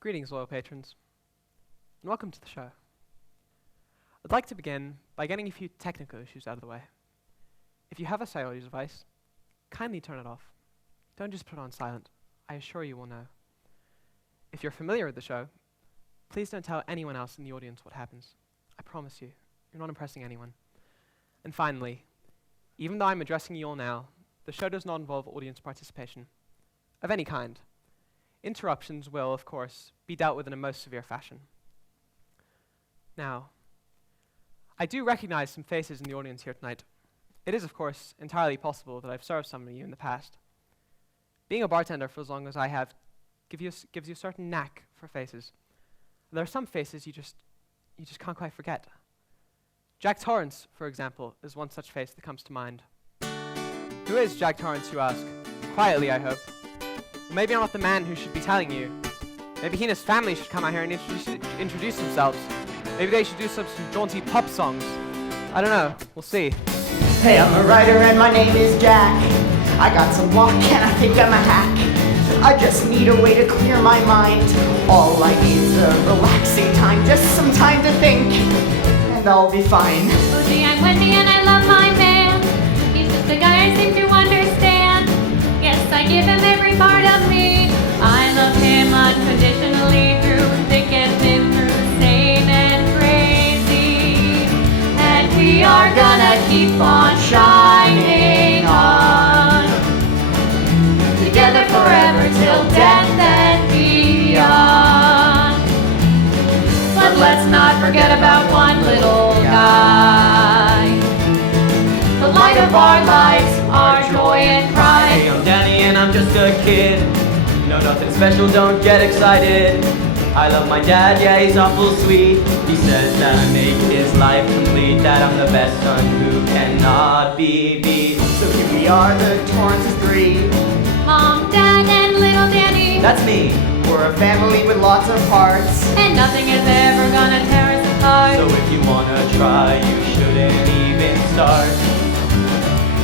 Greetings, loyal patrons, and welcome to the show. I'd like to begin by getting a few technical issues out of the way. If you have a cellular device, kindly turn it off. Don't just put it on silent. I assure you will know. If you're familiar with the show, please don't tell anyone else in the audience what happens. I promise you, you're not impressing anyone. And finally, even though I'm addressing you all now, the show does not involve audience participation of any kind. Interruptions will, of course, be dealt with in a most severe fashion. Now, I do recognize some faces in the audience here tonight. It is, of course, entirely possible that I've served some of you in the past. Being a bartender for as long as I have gives you a certain knack for faces. There are some faces you just can't quite forget. Jack Torrance, for example, is one such face that comes to mind. Who is Jack Torrance, you ask? Quietly, I hope. Well, maybe I'm not the man who should be telling you. Maybe he and his family should come out here and introduce themselves. Maybe they should do some jaunty pop songs. I don't know. We'll see. Hey, I'm a writer and my name is Jack. I got some luck and I think I'm a hack. I just need a way to clear my mind. All I need is a relaxing time, just some time to think, and I'll be fine. Oh gee, I'm Wendy and I love my man. He's just a guy I seem to understand. Yes, I give him every part of me. I love him unconditionally through thick and thin, through sane and crazy. And we are gonna keep on shining on, together forever till death and beyond. But let's not forget about one little guy, the light of our lives, our joy and pride. Hey, I'm Danny and I'm just a kid. No, nothing special, don't get excited. I love my dad, yeah, he's awful sweet. He says that I make his life complete, that I'm the best son who cannot be beat. So here we are, the Torrances three. Mom, Dad, and little Danny. That's me. We're a family with lots of hearts. And nothing is ever gonna tear us apart. So if you wanna try, you shouldn't even start.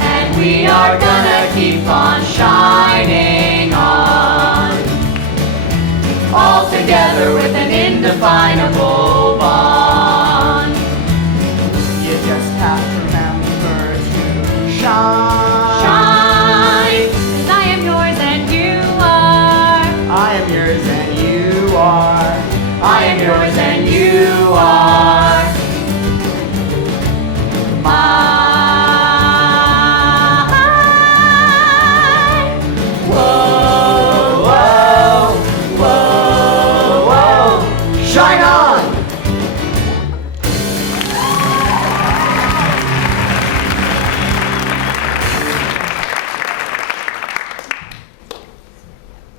And we are gonna keep on shining on, all together with an indefinable bond. You just have to remember to shine. Shine, 'cause I am yours and you are. I am yours and you are. I am yours and you are mine. Whoa, whoa, whoa, whoa. Shine on!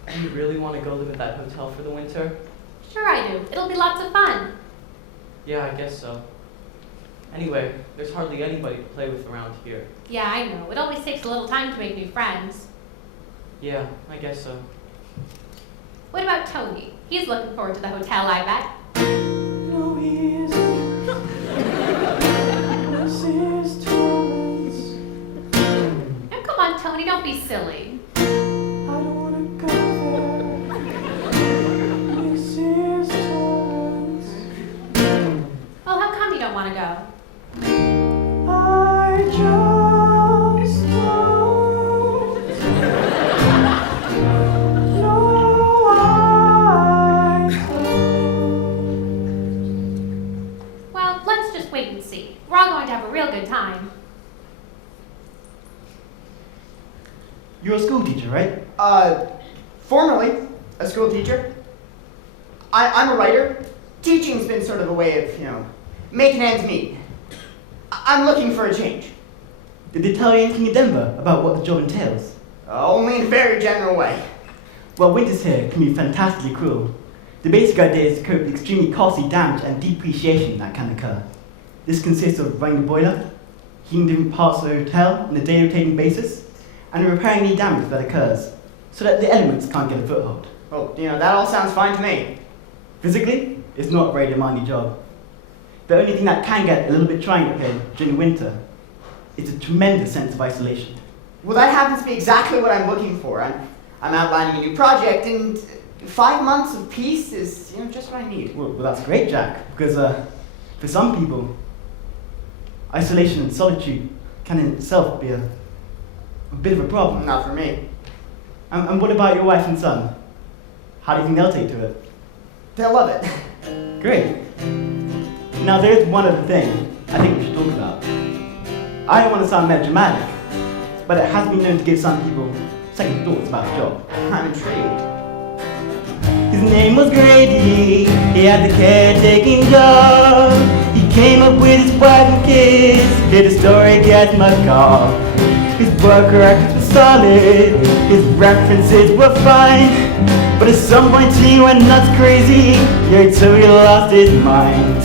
Do you really want to go live at that hotel for the winter? Sure I do. It'll be lots of fun. Yeah, I guess so. Anyway, there's hardly anybody to play with around here. Yeah, I know. It always takes a little time to make new friends. Yeah, I guess so. What about Tony? He's looking forward to the hotel, I bet. No, he isn't. This is Torrance. Now come on, Tony, don't be silly. I don't want to go there. This is Torrance. Oh, how come you don't want to go? I just don't know why. Well, let's just wait and see. We're all going to have a real good time. You're a school teacher, right? Formerly a school teacher. I'm a writer. Teaching's been sort of a way of, making ends meet. I'm looking for a change. Did they tell you anything in Denver about what the job entails? Only in a very general way. Well, winters here can be fantastically cruel. The basic idea is to cope with extremely costly damage and depreciation that can occur. This consists of running the boiler, heating different parts of the hotel on a daily rotating basis, and repairing any damage that occurs, so that the elements can't get a foothold. Well, that all sounds fine to me. Physically, it's not a very demanding job. The only thing that can get a little bit trying up here during the winter is a tremendous sense of isolation. Well, that happens to be exactly what I'm looking for. I'm outlining a new project, and 5 months of peace is, just what I need. Well, that's great, Jack, because for some people, isolation and solitude can in itself be a bit of a problem. Not for me. And what about your wife and son? How do you think they'll take to it? They'll love it. Great. Now there's one other thing I think we should talk about. I don't want to sound melodramatic, but it has been known to give some people second thoughts about the job. I'm intrigued. His name was Grady, he had the caretaking job. He came up with his wife and kids, hear the story gets macabre. His work record was solid, his references were fine. But at some point he went nuts crazy, yeah, he totally lost his mind.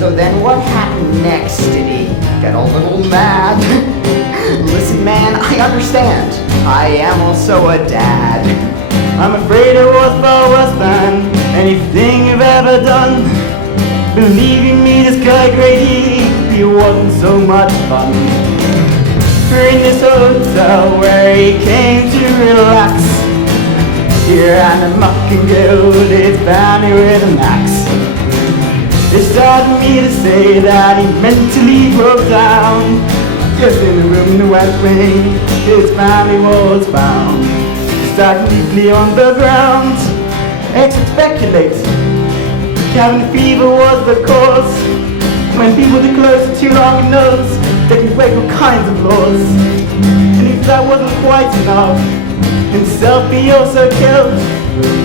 So then what happened next? Did he get a little mad? Listen, man, I understand. I am also a dad. I'm afraid it was far worse than anything you've ever done. Believe me, this guy Grady, he wasn't so much fun. We're in this hotel where he came to relax. Here and a mucking gilded family with an axe. It started me to say that he mentally broke down. Just in the room in the West Wing, his family was found. Starting deeply on the ground. Experts speculate cabin fever was the cause. When people are close for too long, he knows they can break all kinds of laws. And if that wasn't quite enough, himself he also killed.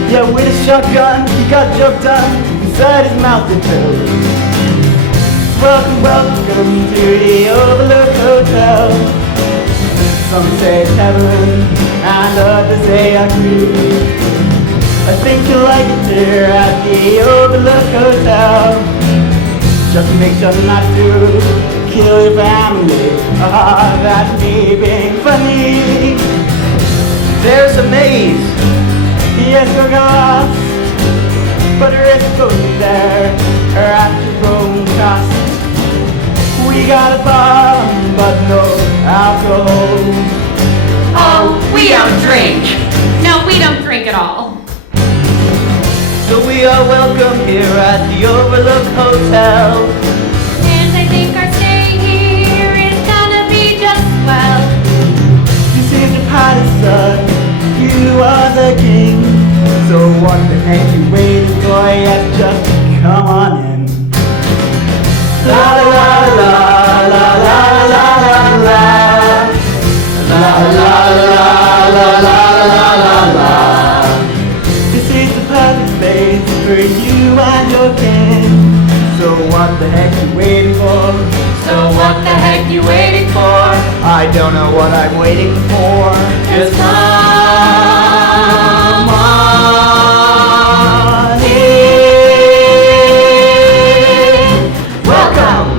Yeah, with a shotgun, he got job done inside his mouth it filled. Welcome, welcome to the Overlook Hotel. Some say it's heaven, and others say agree. I think you'll like it here at the Overlook Hotel. Just make sure not to kill your family. Ah, that's me being funny. There's a maze. Yes, we're lost, but the rest goes there at your own cost. We got a bar, but no alcohol. Oh, we don't drink. No, we don't drink at all. So we are welcome here at the Overlook Hotel. And I think our stay here is gonna be just well. This is the palace, son. You are the king. So what the heck you waiting for? Yes, just come on in. La la la la la la la la la la la la la la la. This is the perfect space for you and your kin. So what the heck you waiting for? So what the heck you waiting for? I don't know what I'm waiting for. Just come on in. Welcome!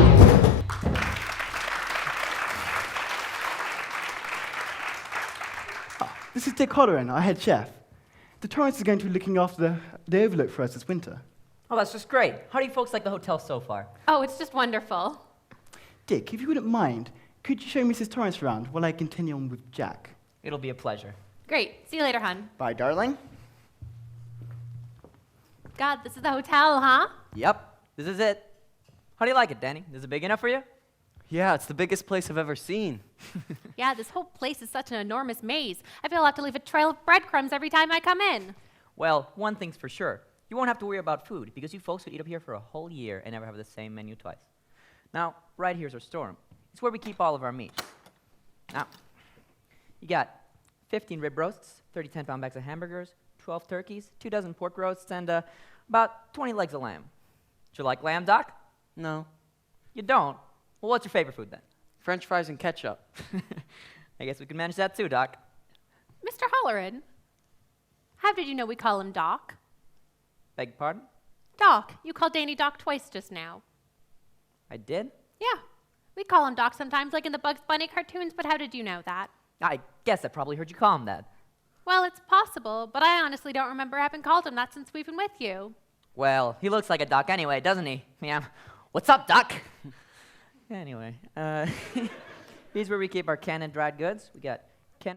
This is Dick Holleran, our head chef. The Torrance is going to be looking after the Overlook for us this winter. Oh, that's just great. How do you folks like the hotel so far? Oh, it's just wonderful. Dick, if you wouldn't mind, could you show Mrs. Torrance around while I continue on with Jack? It'll be a pleasure. Great. See you later, hon. Bye, darling. God, this is the hotel, huh? Yep, this is it. How do you like it, Danny? Is it big enough for you? Yeah, it's the biggest place I've ever seen. Yeah, this whole place is such an enormous maze. I feel I'll have to leave a trail of breadcrumbs every time I come in. Well, one thing's for sure. You won't have to worry about food because you folks could eat up here for a whole year and never have the same menu twice. Now, right here's our storeroom. It's where we keep all of our meat. Now, you got 15 rib roasts, 30 10-pound bags of hamburgers, 12 turkeys, 2 dozen pork roasts, and about 20 legs of lamb. Do you like lamb, Doc? No. You don't? Well, what's your favorite food then? French fries and ketchup. I guess we can manage that too, Doc. Mr. Holleran, how did you know we call him Doc? Beg your pardon? Doc. You called Danny Doc twice just now. I did? Yeah. We call him Doc sometimes, like in the Bugs Bunny cartoons, but how did you know that? I guess I probably heard you call him that. Well, it's possible, but I honestly don't remember having called him that since we've been with you. Well, he looks like a Doc anyway, doesn't he? Yeah. What's up, Doc? Anyway, here's where we keep our canned and dried goods. We got